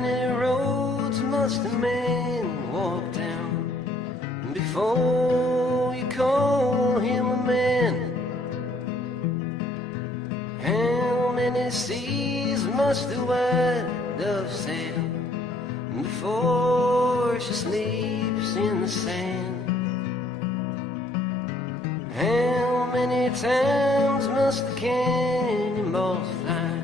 many roads must a man walk down before you call him a man? How many seas must the white dove sail before she sleeps in the sand? How many times must the cannonballs fly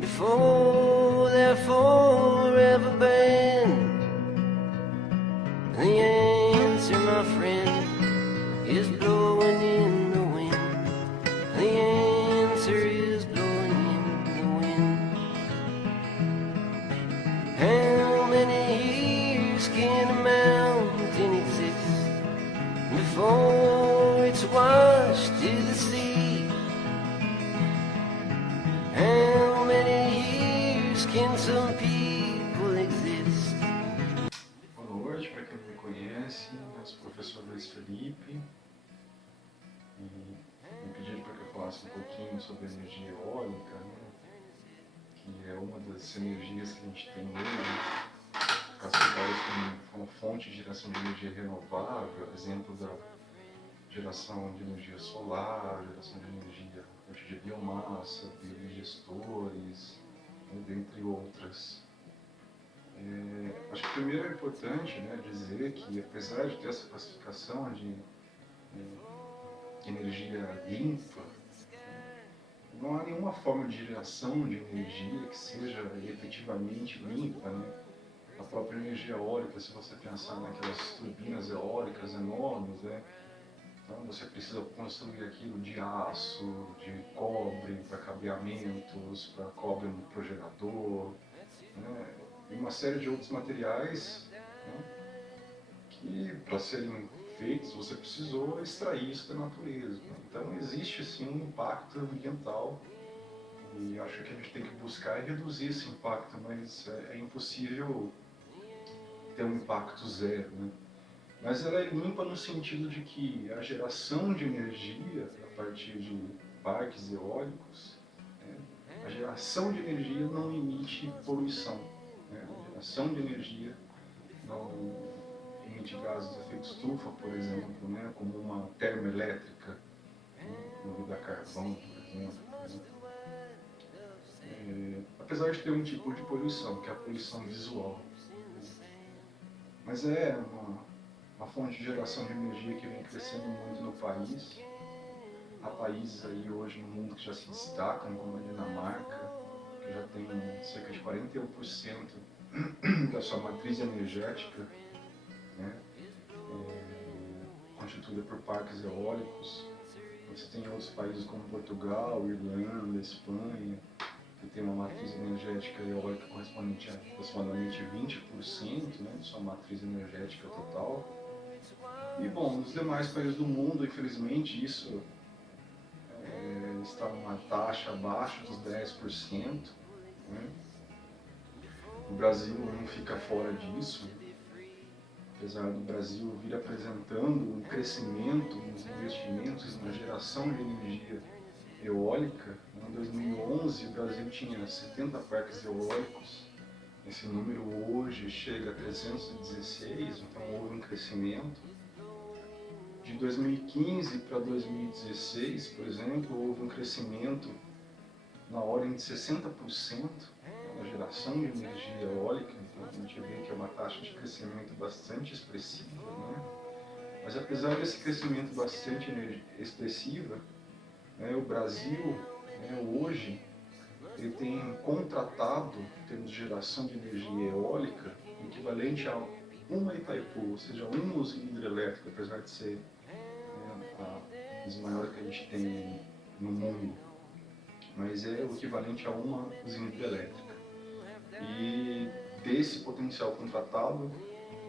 before they're forever banned? The answer, my friend, is blowing in the wind. The answer is blowing in the wind. How many years can a mountain exist before it's washed to the sea? How many years can some people exist? Boa noite, para quem não me conhece, eu sou o professor Luiz Felipe e me pediram para que eu falasse um pouquinho sobre a energia eólica, né, que é uma das energias que a gente tem hoje, classificadas como uma fonte de geração de energia renovável, exemplo da geração de energia solar, geração de energia a partir de biomassa, biodigestores, dentre outras. Acho que primeiro é importante, né, dizer que, apesar de ter essa classificação de energia limpa, não há nenhuma forma de geração de energia que seja efetivamente limpa, né? A própria energia eólica, se você pensar naquelas turbinas eólicas enormes, né? Então você precisa construir aquilo de aço, de cobre para cabeamentos, para cobre no progerador, né? E uma série de outros materiais, né, que para serem feitos você precisou extrair isso da natureza. Então existe sim um impacto ambiental e acho que a gente tem que buscar reduzir esse impacto, mas é impossível ter um impacto zero, né? Mas ela é limpa no sentido de que a geração de energia a partir de parques eólicos, né, a geração de energia não emite poluição. A geração de energia não emite gases de efeito estufa, por exemplo, né, como uma termoelétrica, movida a carvão, por exemplo. Apesar de ter um tipo de poluição, que é a poluição visual. Mas é uma fonte de geração de energia que vem crescendo muito no país. Há países aí hoje no mundo que já se destacam, como a Dinamarca, que já tem cerca de 41% da sua matriz energética, né, constituída por parques eólicos. Você tem outros países como Portugal, Irlanda, Espanha, que tem uma matriz energética eólica correspondente a aproximadamente 20%, né, de sua matriz energética total. E, bom, nos demais países do mundo, infelizmente, isso está numa taxa abaixo dos 10%. Né? O Brasil não fica fora disso, apesar do Brasil vir apresentando um crescimento nos investimentos na geração de energia eólica. Em 2011 o Brasil tinha 70 parques eólicos, esse número hoje chega a 316, então houve um crescimento. De 2015 para 2016, por exemplo, houve um crescimento na ordem de 60% na geração de energia eólica, então a gente vê que é uma taxa de crescimento bastante expressiva, né? Mas apesar desse crescimento bastante expressivo, né, o Brasil, né, hoje, ele tem contratado, em termos de geração de energia eólica, equivalente a uma Itaipu, ou seja, uma usina hidrelétrica, apesar de ser as maiores que a gente tem no mundo, mas é o equivalente a uma usina hidrelétrica. E desse potencial contratado,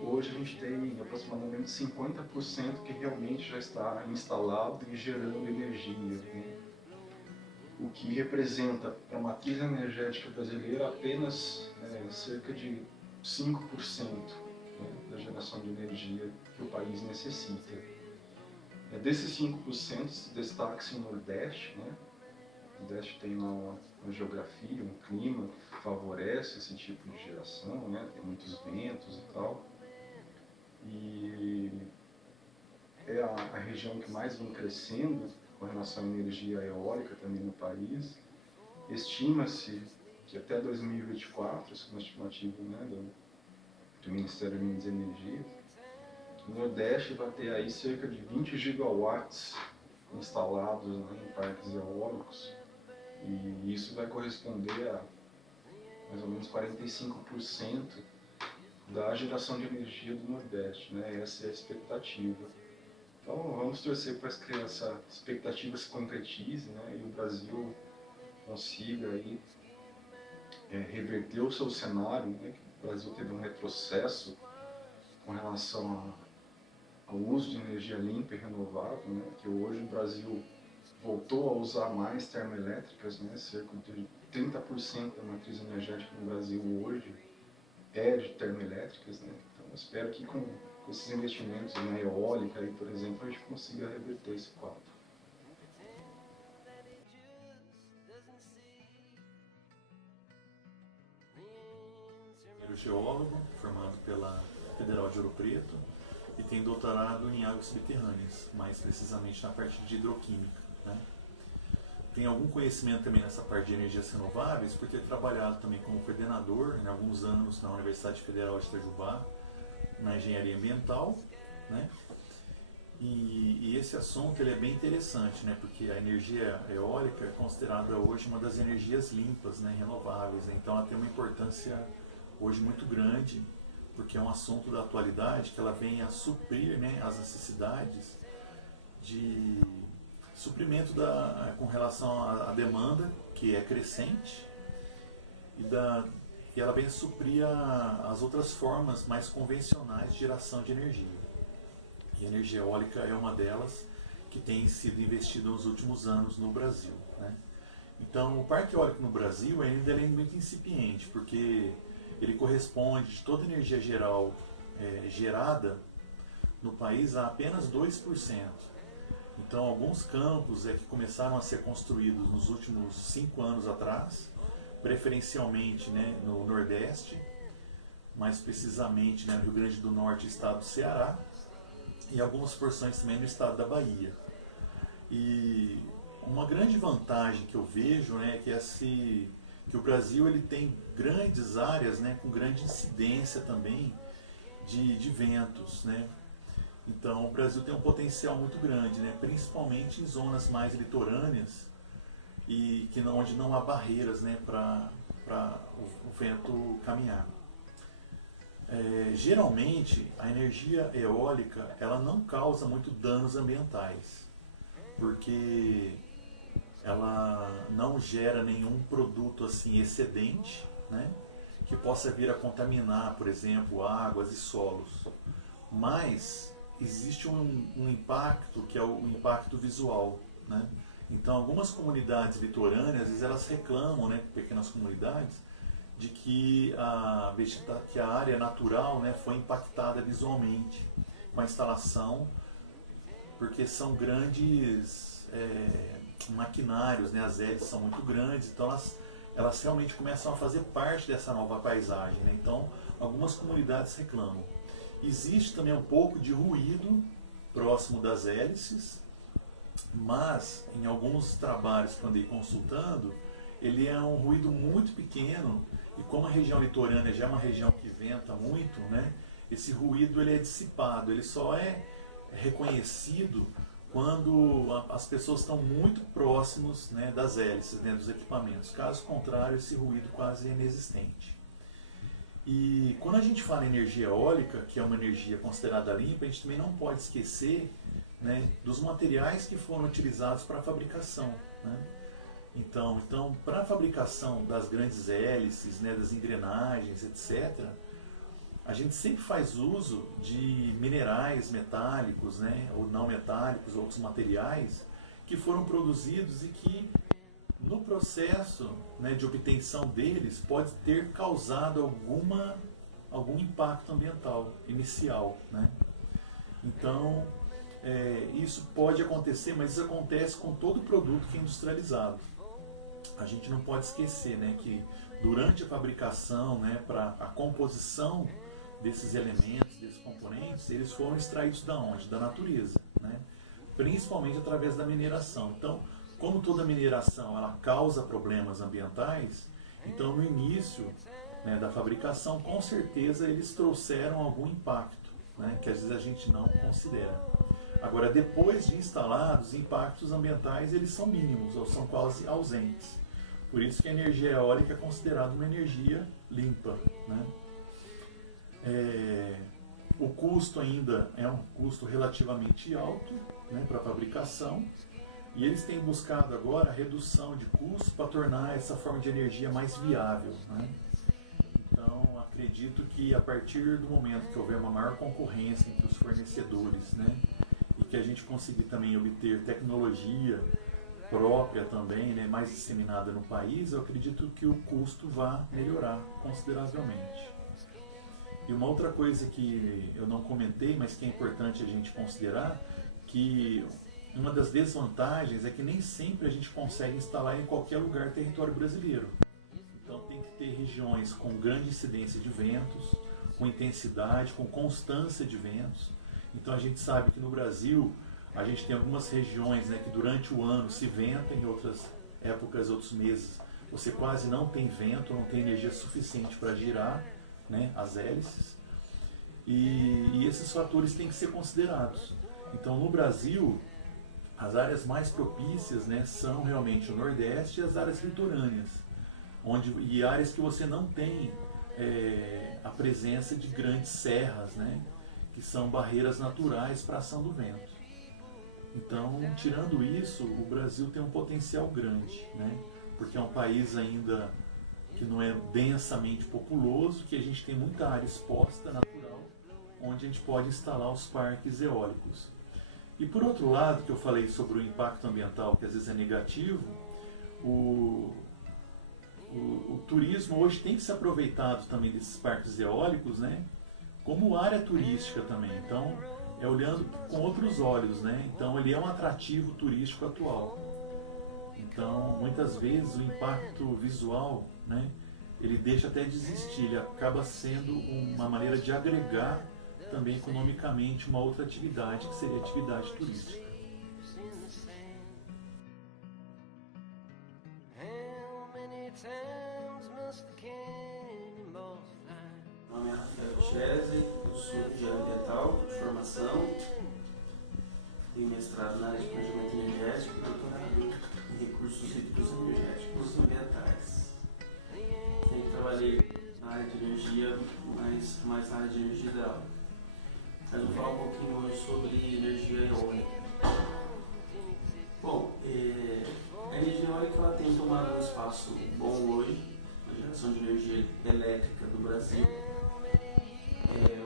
hoje a gente tem aproximadamente 50% que realmente já está instalado e gerando energia, né? O que representa para a matriz energética brasileira apenas cerca de 5%, né, da geração de energia que o país necessita. Desses 5% se destaca-se o Nordeste, né, O Nordeste tem uma geografia, um clima que favorece esse tipo de geração, né? Tem muitos ventos e tal. E é a região que mais vem crescendo com relação à energia eólica também no país. Estima-se que até 2024, essa é uma estimativa, né, do Ministério de Minas e Energia, o Nordeste vai ter aí cerca de 20 gigawatts instalados, né, em parques eólicos, e isso vai corresponder a mais ou menos 45% da geração de energia do Nordeste, né? Essa é a expectativa. Então vamos torcer para que essa expectativa se concretize, né, e o Brasil consiga aí reverter o seu cenário, né? O Brasil teve um retrocesso com relação ao uso de energia limpa e renovável, né? Que hoje o Brasil voltou a usar mais termoelétricas, né? Cerca de 30% da matriz energética no Brasil hoje é de termoelétricas, né? Então espero que com esses investimentos na eólica, aí, por exemplo, a gente consiga reverter esse quadro. Geólogo, formado pela Federal de Ouro Preto, e tem doutorado em águas subterrâneas, mais precisamente na parte de hidroquímica, né? Tem algum conhecimento também nessa parte de energias renováveis, por ter trabalhado também como coordenador em alguns anos na Universidade Federal de Itajubá, na engenharia ambiental, né? E esse assunto ele é bem interessante, né? Porque a energia eólica é considerada hoje uma das energias limpas, né? Renováveis, né? Então ela tem uma importância hoje muito grande, porque é um assunto da atualidade que ela vem a suprir, né, as necessidades de suprimento com relação à demanda, que é crescente, e ela vem a suprir as outras formas mais convencionais de geração de energia. E a energia eólica é uma delas que tem sido investida nos últimos anos no Brasil, né? Então, o parque eólico no Brasil ainda é muito incipiente, porque ele corresponde de toda a energia geral gerada no país a apenas 2%. Então, alguns campos que começaram a ser construídos nos últimos 5 anos atrás, preferencialmente, né, no Nordeste, mais precisamente, né, no Rio Grande do Norte, estado do Ceará, e algumas porções também no estado da Bahia. E uma grande vantagem que eu vejo, né, é que o Brasil ele tem grandes áreas, né, com grande incidência também de ventos, né? Então o Brasil tem um potencial muito grande, né, principalmente em zonas mais litorâneas e onde não há barreiras, né, para o vento caminhar. Geralmente a energia eólica ela não causa muito danos ambientais, porque ela não gera nenhum produto assim excedente, né, que possa vir a contaminar, por exemplo, águas e solos. Mas existe um impacto que é o impacto visual, né? Então algumas comunidades litorâneas, às vezes elas reclamam, né, pequenas comunidades, de que a área natural, né, foi impactada visualmente com a instalação, porque são grandes maquinários, né, as hélices são muito grandes, então elas realmente começam a fazer parte dessa nova paisagem, né? Então algumas comunidades reclamam. Existe também um pouco de ruído próximo das hélices, mas em alguns trabalhos que eu andei consultando, ele é um ruído muito pequeno, e como a região litorânea já é uma região que venta muito, né, esse ruído ele é dissipado, ele só é reconhecido quando as pessoas estão muito próximos, né, das hélices, né, dos equipamentos. Caso contrário, esse ruído quase é inexistente. E quando a gente fala em energia eólica, que é uma energia considerada limpa, a gente também não pode esquecer, né, dos materiais que foram utilizados para a fabricação, né? Então para a fabricação das grandes hélices, né, das engrenagens, etc., a gente sempre faz uso de minerais metálicos, né, ou não metálicos, outros materiais que foram produzidos e que no processo, né, de obtenção deles pode ter causado algum impacto ambiental inicial, né? Então isso pode acontecer, mas isso acontece com todo produto que é industrializado. a gente não pode esquecer, né, que durante a fabricação, né, para a composição desses elementos, desses componentes, eles foram extraídos da onde? Da natureza, né? Principalmente através da mineração. Então, como toda mineração ela causa problemas ambientais, então no início, né, da fabricação, com certeza eles trouxeram algum impacto, né, que às vezes a gente não considera. Agora, depois de instalados, os impactos ambientais eles são mínimos ou são quase ausentes. Por isso que a energia eólica é considerada uma energia limpa, né? O custo ainda é um custo relativamente alto, né, para a fabricação, e eles têm buscado agora a redução de custos para tornar essa forma de energia mais viável, né? Então, acredito que a partir do momento que houver uma maior concorrência entre os fornecedores, né, e que a gente conseguir também obter tecnologia própria também, né, mais disseminada no país, eu acredito que o custo vai melhorar consideravelmente. E uma outra coisa que eu não comentei, mas que é importante a gente considerar, que uma das desvantagens é que nem sempre a gente consegue instalar em qualquer lugar do território brasileiro. Então tem que ter regiões com grande incidência de ventos, com intensidade, com constância de ventos. Então a gente sabe que no Brasil a gente tem algumas regiões, né, que durante o ano se venta, em outras épocas, outros meses, você quase não tem vento, não tem energia suficiente para girar, né, as hélices, e esses fatores têm que ser considerados. Então, no Brasil, as áreas mais propícias, né, são realmente o Nordeste e as áreas litorâneas, e áreas que você não tem a presença de grandes serras, né, que são barreiras naturais para a ação do vento. Então, tirando isso, o Brasil tem um potencial grande, né, porque é um país ainda que não é densamente populoso, que a gente tem muita área exposta, natural, onde a gente pode instalar os parques eólicos. E por outro lado, que eu falei sobre o impacto ambiental, que às vezes é negativo, o turismo hoje tem se aproveitado também desses parques eólicos, né, como área turística também. Então, é olhando com outros olhos, né? Então, ele é um atrativo turístico atual. Então, muitas vezes o impacto visual, né, ele deixa até de existir, ele acaba sendo uma maneira de agregar também economicamente uma outra atividade, que seria a atividade turística. Meu nome é Rafael Chese, eu sou engenheiro ambiental de formação, tenho mestrado na área de planejamento energético e doutorado em recursos hídricos energéticos ambientais. Sempre trabalhei na área de energia, mas mais na área de energia hidráulica. Mas vou falar um pouquinho hoje sobre energia eólica. Bom, a energia eólica ela tem tomado um espaço bom hoje na geração de energia elétrica do Brasil.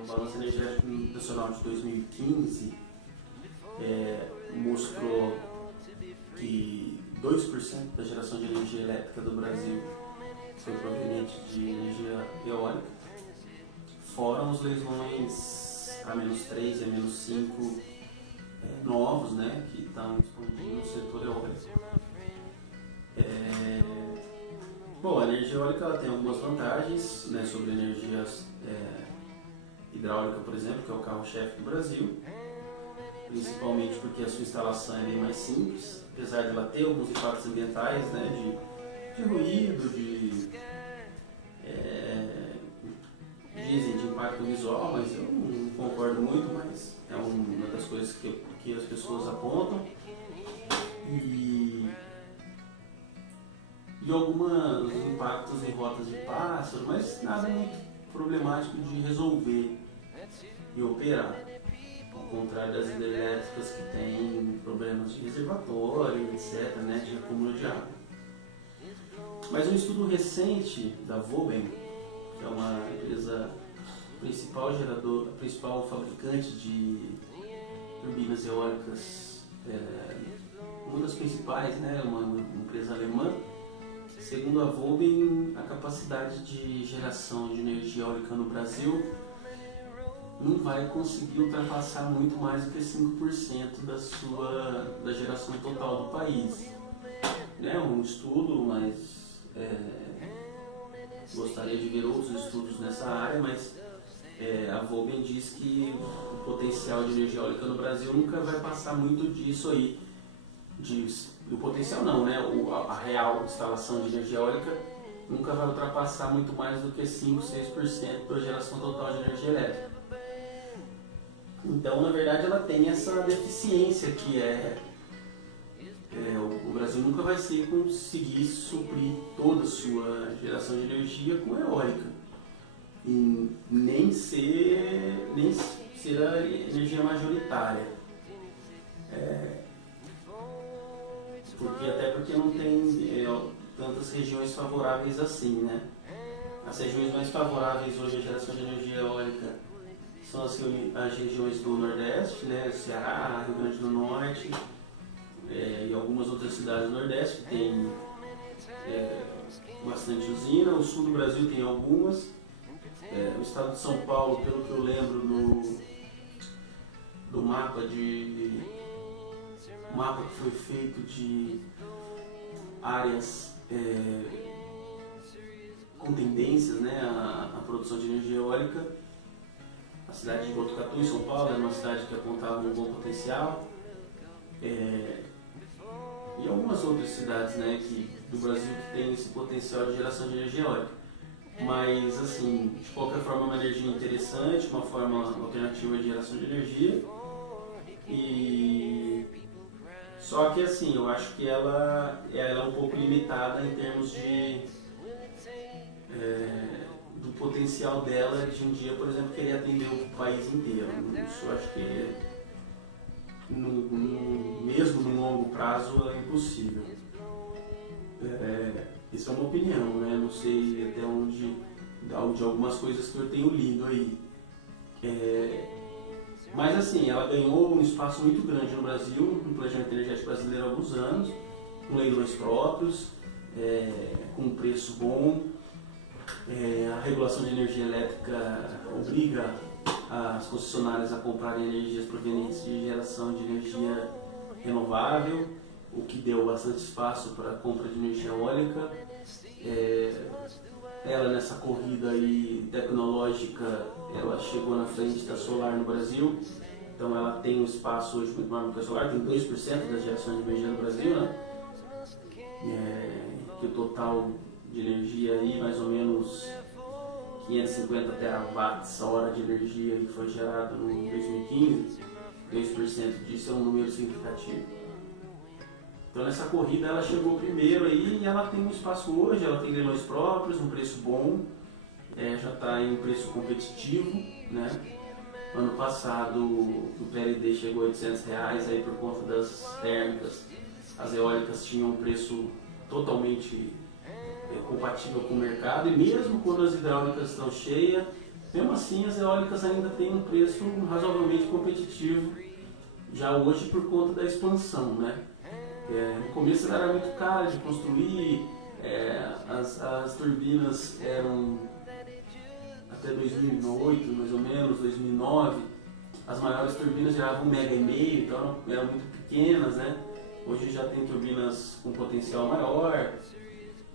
O Balanço Energético Nacional de 2015 mostrou que 2% da geração de energia elétrica do Brasil foi proveniente de energia eólica, fora os leilões A-3 e A-5 novos, né, que estão expandindo o setor eólico. Bom, a energia eólica ela tem algumas vantagens, né, sobre a energia hidráulica, por exemplo, que é o carro-chefe do Brasil, principalmente porque a sua instalação é bem mais simples, apesar de ela ter alguns impactos ambientais, né, de ruído, dizem de impacto visual, mas eu não concordo muito, mas é uma das coisas que as pessoas apontam. E alguns impactos em rotas de pássaro, mas nada muito problemático de resolver e operar. Ao contrário das hidrelétricas que têm problemas de reservatório, etc., né, de acúmulo de água. Mas um estudo recente da Voben, que é uma empresa principal fabricante de turbinas eólicas, uma das principais, né, uma empresa alemã. Segundo a Voben, a capacidade de geração de energia eólica no Brasil não vai conseguir ultrapassar muito mais do que 5% da geração total do país. né, um estudo, mas gostaria de ver outros estudos nessa área, mas a Vogel diz que o potencial de energia eólica no Brasil nunca vai passar muito disso aí. O potencial não, né? A real instalação de energia eólica nunca vai ultrapassar muito mais do que 5, 6% da geração total de energia elétrica. Então, na verdade, ela tem essa deficiência que o Brasil nunca vai conseguir suprir toda a sua geração de energia com eólica. E nem ser a energia majoritária. Porque não tem tantas regiões favoráveis assim, né? As regiões mais favoráveis hoje à geração de energia eólica são as regiões do Nordeste, né? Ceará, Rio Grande do Norte e algumas outras cidades do Nordeste que tem bastante usina. O sul do Brasil tem algumas. O estado de São Paulo, pelo que eu lembro do mapa que foi feito de áreas com tendências, né, à produção de energia eólica, a cidade de Botucatu, em São Paulo, era uma cidade que apontava um bom potencial, e algumas outras cidades, né, do Brasil que tem esse potencial de geração de energia eólica. Mas, assim, de qualquer forma, é uma energia interessante, uma forma alternativa de geração de energia. Só que, assim, eu acho que ela é um pouco limitada em termos do potencial dela de um dia, por exemplo, querer atender o país inteiro. Isso eu acho que, mesmo no longo prazo, é impossível. Isso é uma opinião, né? Não sei até onde, de algumas coisas que eu tenho lido aí. Mas assim, ela ganhou um espaço muito grande no Brasil, no planejamento energético brasileiro há alguns anos, com leilões próprios, com um preço bom. A regulação de energia elétrica obriga as concessionárias a comprarem energias provenientes de geração de energia renovável, o que deu bastante espaço para a compra de energia eólica. Ela, nessa corrida aí tecnológica, ela chegou na frente da solar no Brasil, então ela tem um espaço hoje muito maior do que a solar, tem 2% da geração de energia no Brasil, né? Que o total de energia aí, mais ou menos 550 terawatts-hora de energia que foi gerado em 2015, 2% disso é um número significativo. Então nessa corrida ela chegou primeiro aí e ela tem um espaço hoje, ela tem leilões próprios, um preço bom, já está em um preço competitivo, né? Ano passado o PLD chegou a R$800 aí por conta das térmicas. As eólicas tinham um preço totalmente compatível com o mercado e mesmo quando as hidráulicas estão cheias, mesmo assim as eólicas ainda têm um preço razoavelmente competitivo já hoje por conta da expansão, né? No começo ela era muito cara de construir, as turbinas eram até 2008, mais ou menos, 2009, as maiores turbinas geravam 1,5 MW, então eram muito pequenas, né? Hoje já tem turbinas com potencial maior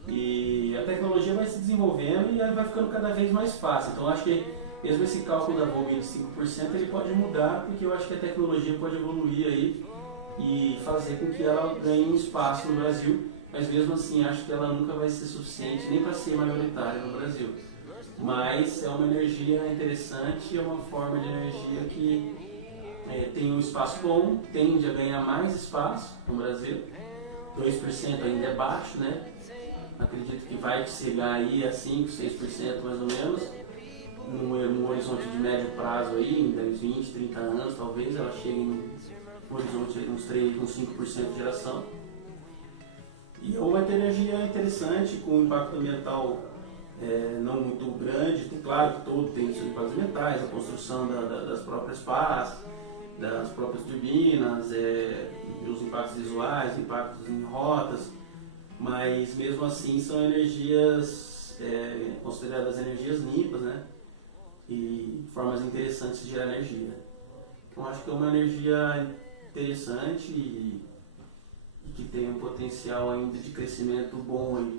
e a tecnologia vai se desenvolvendo e vai ficando cada vez mais fácil. Então acho que mesmo esse cálculo da Vogel de 5% ele pode mudar, porque eu acho que a tecnologia pode evoluir aí e fazer com que ela ganhe um espaço no Brasil, mas mesmo assim acho que ela nunca vai ser suficiente nem para ser maioritária no Brasil. Mas é uma energia interessante e é uma forma de energia que tem um espaço bom, tende a ganhar mais espaço no Brasil, 2% ainda é baixo, né? Acredito que vai chegar aí a 5, 6% mais ou menos, num horizonte de médio prazo aí, em 10, 20, 30 anos talvez, ela chegue no horizonte de uns 3, uns 5% de geração. E é uma energia interessante, com um impacto ambiental não muito grande. Tem, claro que todo tem seus impactos ambientais, a construção das próprias pás, das próprias turbinas, os impactos visuais, impactos em rotas, mas mesmo assim são energias consideradas energias limpas, né? E formas interessantes de gerar energia. Então acho que é uma energia interessante e que tem um potencial ainda de crescimento bom, aí,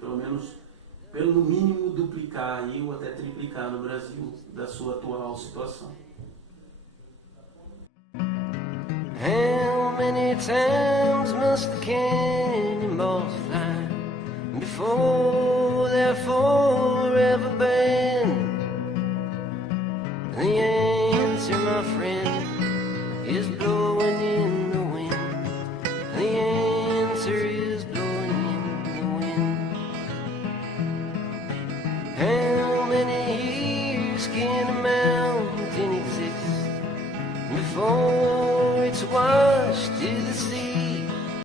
pelo mínimo duplicar aí, ou até triplicar no Brasil da sua atual situação. How many times must the cannonballs fly before they're forever banned? The answer, my friend, is blowing in the wind. The answer is blowing in the wind. How many years can a mountain exist before